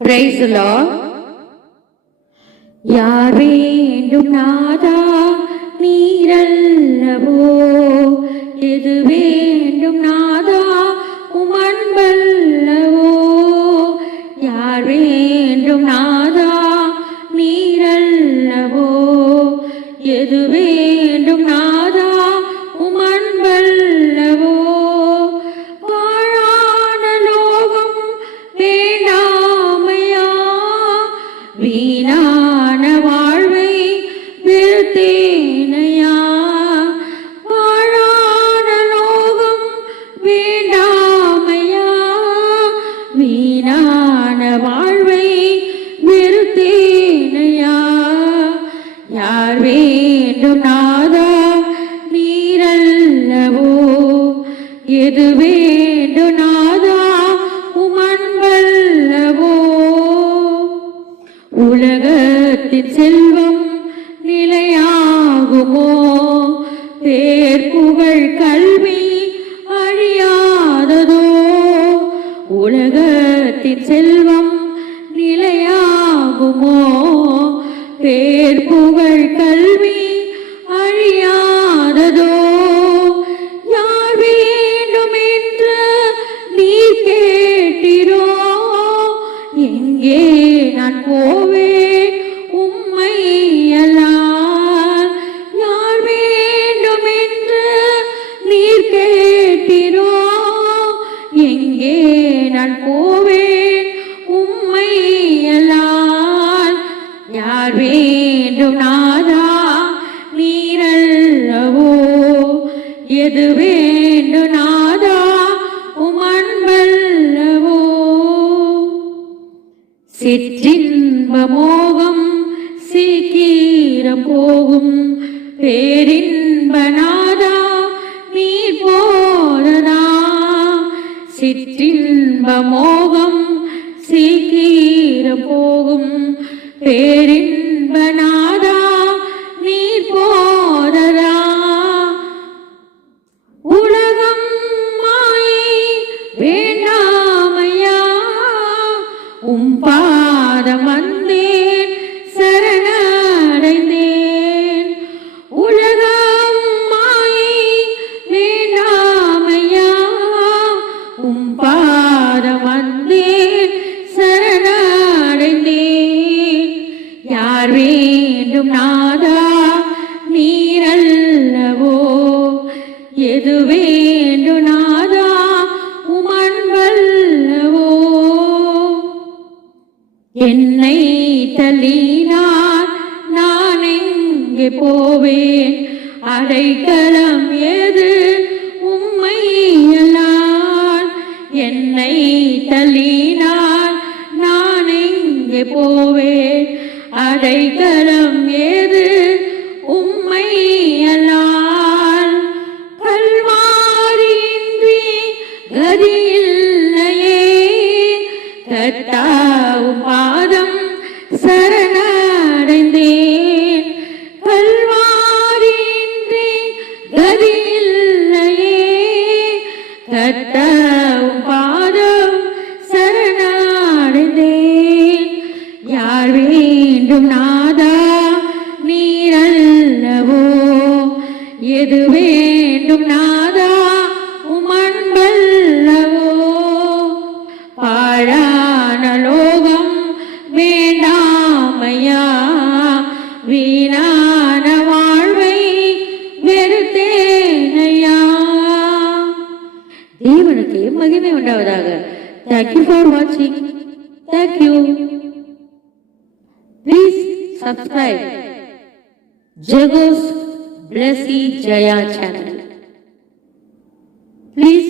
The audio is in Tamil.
பிரைஸ் யார் வேண்டும் நாதா நீரல்லவோ? எது வேண்டும் நாதா உமன்பல்லவோ? யார் வேண்டும் நாதா நீரல்லவோ? எது வேண்டும் யார் வேண்டும் நாதா நீரல்லவோ? எது வேண்டும் நாதா உமன்பல்லவோ? உலகத்தின் செல்வம் நிலையாகுமோ? பேர் புகழ் கல்வி அழியாததோ? உலகத்தின் செல்வம் நிலையாகுமோ? நான் போவேன் உம்மை யார் வேண்டும் என்று நீர் கேட்டிரோ எங்கே நான் போவேன் உம்மை யார் வேண்டும் நாதா நீரல்லவோ. எது வேண்டும் நாதா உமன்பல்லவோ சிற்றின் இன்பமோகம் சீக்கிரம் போகும் பேரின்பநாதா நீ போதனா சிற்றின்பமோகம் சீக்கிரம் போகும் பேரின்ப பாதம் வந்தேன் சரணடைந்தேன். உலகம் மாயை வேண்டாமையா உம் பாதம் வந்தேன் சரணடைந்தேன். யார் வேண்டும் நாதா? எங்கே போவேன்? அடைக்கலம் எது? உம்மை என்னை தள்ளினார் நான் எங்கே போவேன்? அடைக்கலம் ஏது உம்மை அல்லால் கல்வாரின்றி கதியில்லையே. கத்தாவும் கத்தாவும் பாதம் சரணடைந்தேன். யார் வேண்டும் நான் தேவனுக்கு மகிமை உண்டாவதாக தேங்க்யூ ஃபார் வாட்சிங் thank you please subscribe Jegos Blessy Jeya channel please